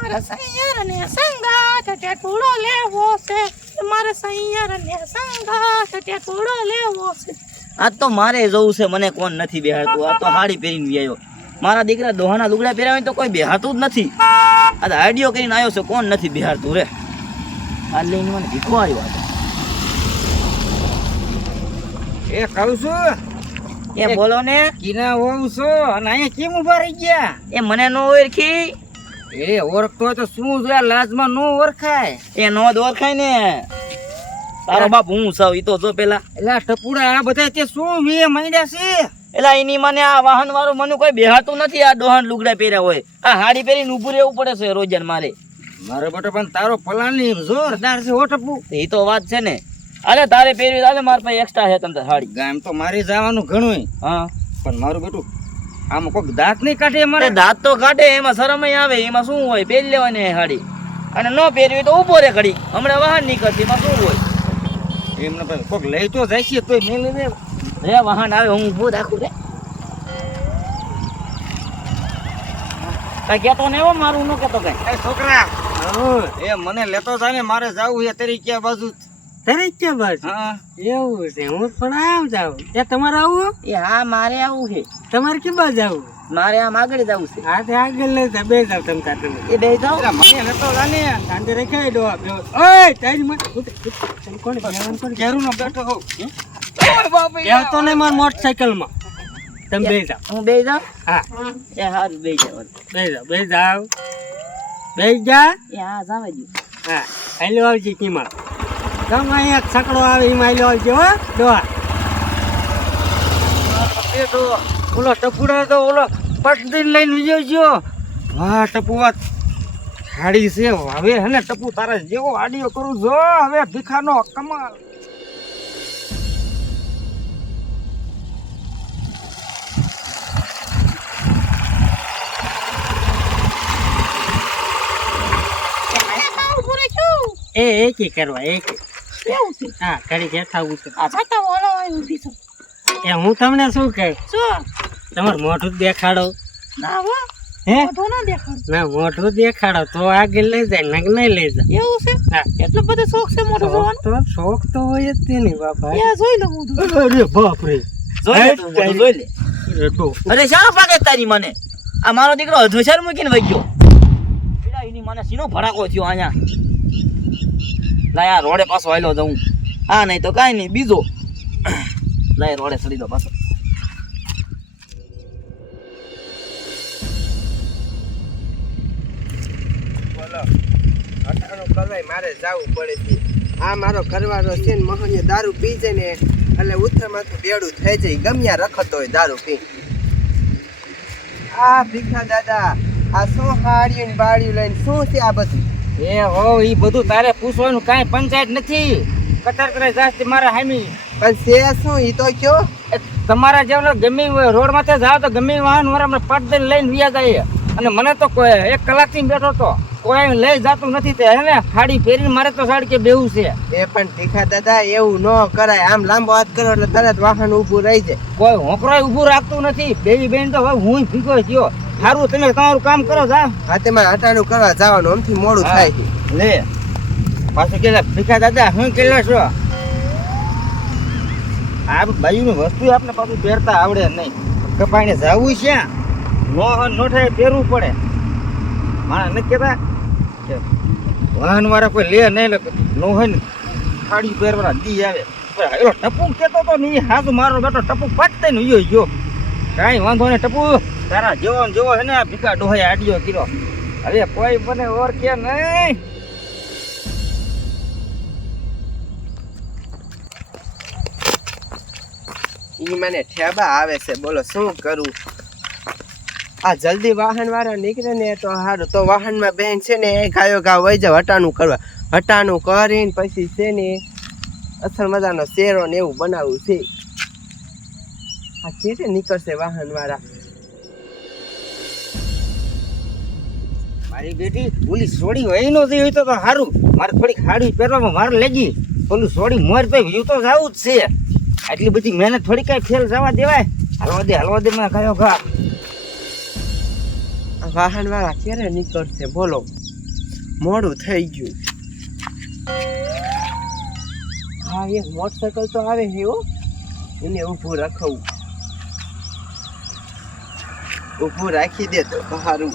મારે સૈયર ને સંગાત ટેટુડો લેવો છે. મારે સૈયર ને સંગાત ટેટુડો લેવો છે. આ તો મારે જવું છે મને કોણ નથી બેહાડતું. આ તો હાડી પહેરીને વ્યાયો મારા દીકરા દોહાના લુગડા પહેર્યા હોય તો કોઈ બેહાતું જ નથી. આ તો આઈડિયો કરીને આવ્યો છે કોણ નથી બેહાડતું રે. આ લઈને મને ભીખો આવ્યો આજે. એ કહું છું. એ બોલો ને. કિના હોઉં છું. અને અહીંયા કેમ ઊભા રહી ગયા? એ મને નો ઓળખી. એ ઓળખતો હોય તો શું છે? લાજમાં નો ઓળખાય. એ નો ઓળખાય ને. તારો બાપ હું સાવ ઈ તો જો પેલા. એલા ટપુડા આ બધા તે શું વે માંડ્યા છે? એલા એની મને આ વાહન વાળું મને કોઈ બેહાતું નથી આ દોહાન લુગડા પહેર્યા હોય. આ હાડી પહેરીને ઊભું રહેવું પડે છે રોજન મારે. મારે બટો પણ તારો પલાની જોરદાર છે હો ટપુ. એ તો વાત છે ને. અરે તારે પહેરવી તારે મારા પાસે એક્સ્ટ્રા છે તમને હાડી. ગામ તો મારે જવાનું ઘણું હા. પણ મારું બેટું આમાં કોઈક દાંત નહીં કાઢે મારે દાંત તો કાઢે એમાં શરમ આવે એમાં શું હોય? પહેરી લેવાની એ હાડી. અને ન પહેરવી તો ઊભો રે ઘડી હમણાં વાહન નીકળતી એમાં શું હોય? એમને પણ કોઈક લઈ તો જાય છે તોય મેં દે રે વાહન આવે હું ઊભો રાખું રે. કઈ કેતો ને એવો મારું ન કેતો કઈ. એ છોકરા એ મને લેતો જાય ને મારે જાવું છે તરીકે ક્યાં બાજુ? ક્યાં બાજુ હા. એવું છે હું પણ આવ જાઉં ત્યાં તમારે આવું એ હા મારે આવું છે. તમારે કે આવું? મારે આમ આગળ જવું છે. હા તે આગળ લઈ જા બે જાવ તમે તાર તમે. એ બે જાવ. મને લેતો જાય ને સાંજે રખાઈ દો ઓય તારી માં. કોણ ઘેરું નો બેઠો હોઉં. કહેતો નહીં માર મોટરસાઇકલમાં તમે બે જાવ. હું બે જાવ? હા. એ હારું બે જાવ. બે જાવ બે જાવ. બે જા. એ હા જાવ જ હા હેલો આવજી કીમાં તમે અહીંયા છકડો આવે એમાં હાલ્યો આવજો હો. ડોહા ઓલો ટપુડા તો ઓલો પટદીન લઈને વિજયો ગયો. વાહ ટપુ વાત હાડી છે. હવે હે ને ટપુ તારા જેવો આડીયો કરું જો. હવે ભીખાનો કમાલ. એ એકી કરવા એકી. એવું છે? હા ઘડી બેઠા ઉતર આ છતાં ઓલો હોય ઊભી છું એ હું તમને શું કહે? શું? તમારું મોઢું જ દેખાડો. ના હો. હે? મોઢું ના દેખાડું. ના મોઢું દેખાડો તો આગળ લઈ જાય નગ નહીં લઈ જાય. એવું છે? હા. એટલો બધો શોખ છે મોટો શોખ જોવાનો? તો શોખ તો હોય જ તેની બાપા. એ જોઈ લઉં બધું અરે બાપ રે જોઈ લે જોઈ લે. અરે શા પાકે તારી મને? આ મારો દીકરો અધોસર મૂકીને વગ્યો. એની મને સીનો ભડાકો થયો અહીંયા લાય રોડે પાછો આયલો જઉં. આ નહીં તો કાંઈ નહીં, બીજો. લાય રોડે ચડી દો પાછો. મારે જવું પડે છે. આ મારો ઘરવાળો છે ને દારૂ પી જાય ને, એટલે ઉથરમાં તો બેડું થઈ જાય. ગમ્યા રખતો હોય દારૂ પી. આ ભીખા દાદા, આ શું હાડિયું ને લઈને શું છે આ બધું એ હો ઈ બધું તારે પૂછવાનું કાંઈ પંચાયત નથી. કટર કરે જાસ્તી મારા હામી. પણ છે શું? ઈ તો કયો? તમારા જેવનો ગમે રોડ માથે જાવ તો ગમે વાહન પટ દઈને લઈને વ્યા જાય અને મને તો કોઈ એક કલાકથી બેઠો તો કોઈ લઈ જતું નથી તે હે ને? ખાડી પહેરીને મારે તો સાડી કે બેવું છે. એ પણ તીખા દાદા એવું ન કરાય. આમ લાંબો હાથ કરો એટલે તરત વાહન ઊભું રહી જાય. કોઈ હોંકરાય ઊભું રાખતું નથી. બેવી બેન તો હવે હું ભીગો થયો. સારું તમે તમારું કામ કરો જા હા તેમાં અટાણું કરવા જવાનું આમથી મોડું થાય. છે લે. પાછું કે ભીખા દાદા હું કેલા છો? આ બાયુની વસ્તુ આપણે પાછું પહેરતા આવડે નહીં. કપાઈને જવું છે નો નોઠે પહેરવું પડે. માણસ નથી કહેતા કે વાહન વાળા કોઈ લે નહીં નો હોય ને ખાડી પહેરવાના દી આવે. એલો ટપુ કહેતો તો નહીં હાથ મારો બેટો ટપુક પટતે ને યો કાંઈ વાંધો નહીં ટપુ તારા જેવો ને જેવો છે ને ભીખા ડોહાય આડ્યો કર્યો. હવે કોઈ મને ઓર કે નહીં. ઈ મને ઠેબા આવે છે, બોલો, શું કરું? આ જલ્દી વાહન વાળા નીકળે ને તો સારું તો વાહનમાં બેન છે ને એ ગાયો ગાવ વહી જાવ હટાનું કરવા. હટાનું કરીને પછી છે ને અસલ મજાનો શેરો ને એવું બનાવવું છે. આ કેટે નીકળશે વાહન વાળા? મારી બેટી ઓલી સોડી વહી નથી હોય તો સારું મારે થોડીક હાડી પહેરવામાં મારે લાગી. ઓલું સોડી મોર તો વ્યૂ તો જવું જ છે. આટલી બધી મહેનત થોડી કાંઈ ફેલ જવા દેવાય. હલવા દે હલવા દે મને કયો ઘા વાહન વાળા ક્યારે નીકળશે બોલો. મોડું થઈ ગયું. હા, એક મોટરસાયકલ તો આવે છે હો. એને ઊભું રાખવું. ઊભું રાખી દે તો સારું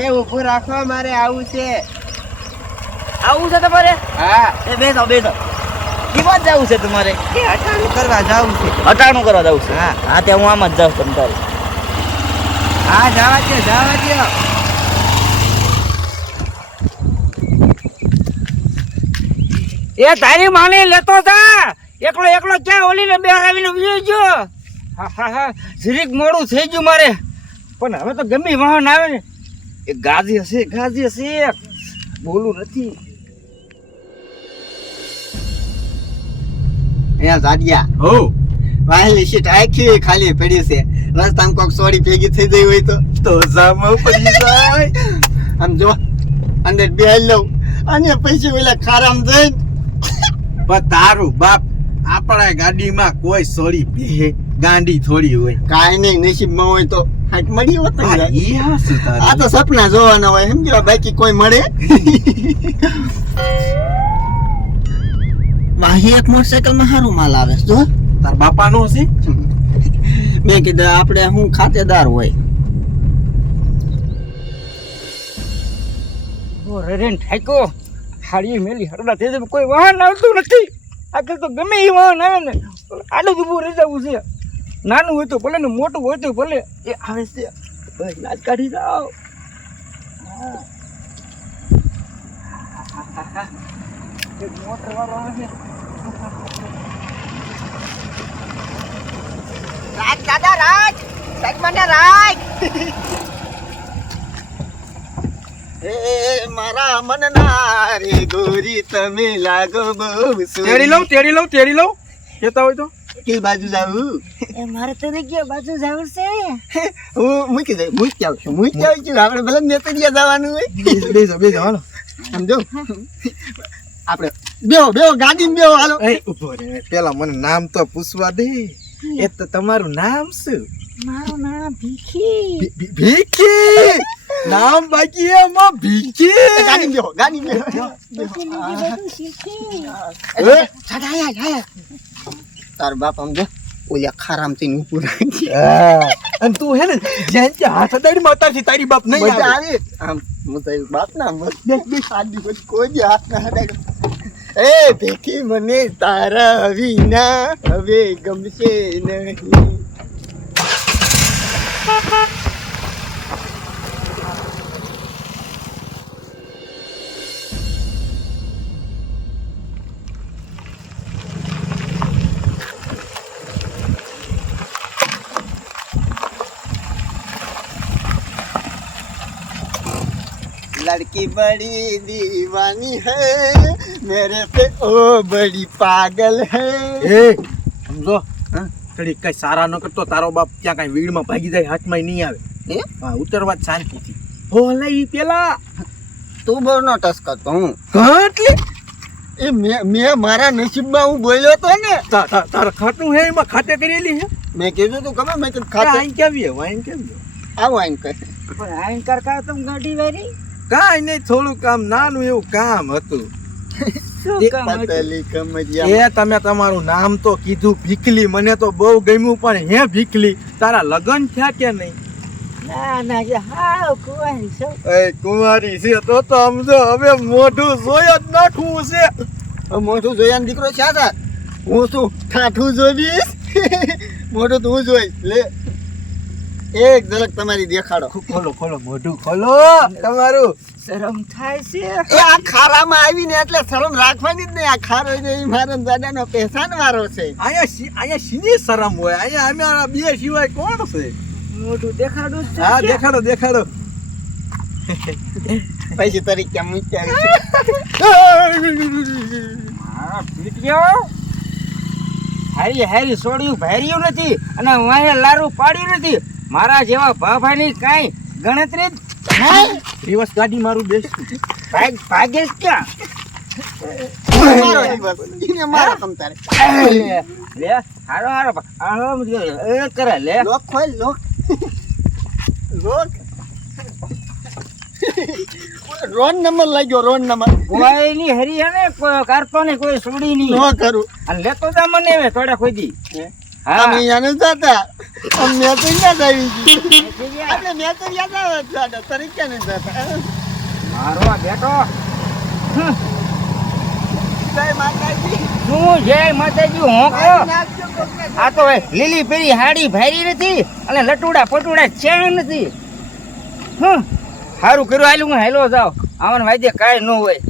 એ ઊભું રાખવા મારે આવું છે. આવું છે તમારે? હા. એ બેસો બેસો. કિંમત જવું છે તમારે? એ હટાણું કરવા જવું છે. અટાણું કરવા જવું છે? હા. હા તે હું આમ જ જાઉં તમ તારે. હા જવા દો જવા દો એ તારી માની લેતો તા એકલો એકલો ક્યાં ઓલીને બે આવીને બીજો ગયો? હા હા હા. જીરીક મોડું થઈ ગયું મારે. પણ હવે તો ગમી વાહન આવે ને. એ ગાજી હશે ગાજી હશે બોલું નથી. અહીંયા જાડિયા હો. વાહેલી શીટ આખી ખાલી પડી છે. રસ્તામાં કોક સોડી ભેગી થઈ ગઈ હોય તો. તો સામો પડી જાય. આમ જો અંદર બેહાઈ લઉં. અને પછી ઓલા ખારામ જઈને. પણ તારું બાપ આપણા ગાડીમાં કોઈ સોડી બેહે ગાંડી થોડી હોય. કાંઈ નહીં નસીબમાં હોય તો. મળી હોત આ તો સપના જોવાના હોય સમજો બાકી કોઈ મળે. વાહી એક મોટરસાયકલમાં સારું માલ આવે છે જો. તાર બાપાનો છે મેં કીધું આપણે હું ખાતેદાર હોય. ઓ રેરેન ઠાકો હાડી મેલી હરડા થઈ જાય કોઈ વાહન આવતું નથી. આગળ તો ગમે એ વાહન આવે ને આડું જ ઊભું રહી જવું છે. નાનું હોય તો ભલે ને મોટું હોય તો ભલે. એ આવે છે. લાજ કાઢી જાઓ. મોટર વાળો આવે રાજ દાદા રાજ! સાઈડમાં રાજ! એ મારા મનના રે ગોરી તમે લાગો બહુ તેડી લઉં તેડી લઉં તેડી લઉં. કેતા હોય તો? કઈ બાજુ જાવું એ મારે તને કયો બાજુ જવું છે? હું મૂકી જાય મૂકી આવું છું મૂકી આવું છું. આપણે ભલે નેતરિયા જવાનું હોય. બેસો બેસો હાલો. સમજો આપણે બેહો બેહો ગાડી બેહો હાલો. એ ઊભો રે પેલા મને નામ તો પૂછવા દે. એ તો તમારું નામ શું? મારું નામ ભીખી. ભીખી? નામ બાકી એમાં ભીખી. ગાડી બેહો ગાડી બેહો. બધું તાર બાપ સમજો? ઓલા ખારામથી હા. અને તું હે ને જ્યાં ત્યાં હાથ અડાડી માતાજી તારી બાપ નહીં આવે. આમ હું તો બાપ ના મત બે સાદી પછી કોઈ હાથ ના હડાય એ ભેખી મને તારા વિના હવે ગમશે નહીં. लड़की बड़ी दीवानी है मेरे पे ओ बड़ी पागल है એ સમજો હા ઘડી કઈ સારા ન કરતો તારો બાપ ત્યાં કઈ વીડમાં ભાગી જાય હાથમાં નહીં આવે હે? હા ઉતરવા જ શાંતિથી હો લઈ પેલા તું બહુ નો ટસ કરતો હું ઘાટલી એ મેં મેં મારા નસીબમાં હું બોલ્યો તો ને તા- તા- તારા ખાટું હે એમાં ખાતે કરેલી હે મેં કીધું તું ખબર મેં કીધું ખાતે ખાતે આઈ કેવી હે વાઈન કેવી હે? આવો આઈને કહે પણ આઈન કરકા તમ ગાડી વારી કાંઈ નહીં થોડું કામ નાનું એવું કામ હતું. એ તમે તમારું નામ તો કીધું ભીખલી. મને તો બહુ ગમ્યું પણ હે ભીખલી તારા લગ્ન થયા કે નહીં? કુંવારી છો. છે તો તો સમજો હવે મોઢું જોઈ જ નાખવું છે. મોઢું જોયાનો દીકરો છે હું શું ઠાઠું જોઈશ? મોઢું તો જોઈશ લે. એક ઝલક તમારી દેખાડો. ખોલો ખોલો મોઢું ખોલો. તમારું શરમ થાય છે. એ આ ખારામાં આવીને એટલે શરમ રાખવાની જ નહીં. આ ખારો જે મારો દાદાનો પહેચાન વારો છે. અહીંયા અહીંયા સીની શરમ હોય. અહીંયા અમે આ બે સિવાય કોણ છે? મોઢું દેખાડું જ હા દેખાડો દેખાડો. પછી તરીકે મૂક્યા મારા ભીટિયો હારી હારી સોડ્યું ભેર્યું નથી અને વાંહે લારું પાડ્યું નથી. મારા જેવા ભાભાની કાંઈ ગણતરી જ નહીં. દિવસ ગાડી મારું બેસ્ટ ભાગ ભાગેશ ક્યાં? મારો દિવસ. એને મારો તમ તારે. લે લે હારો હારો હારો એ કરે લે. લોક ખોલ લોક. લોક. રોન નંબર લાગ્યો રોન નંબર. કોઈ ની હરી હે ને કોઈ કારતો ને કોઈ સુડી ની નો કરું. અને લેતો જા મને થોડા ખોદી અમે અહીંયા નતા અમે તો યાદ આવી ગઈ આપણે મેં તો યાદ આવે જ તરીકે ને જતા. મારો આ બેટો. જય માતાજી. શું જય માતાજી? હું કહો? આ તો લીલી પીળી હાડી ભારી નથી અને લટુડા પટુડા ચેણ નથી. હમ. સારું કર્યું હાલું હું હેલો જાવ આવન વાજે કાંઈ ન હોય.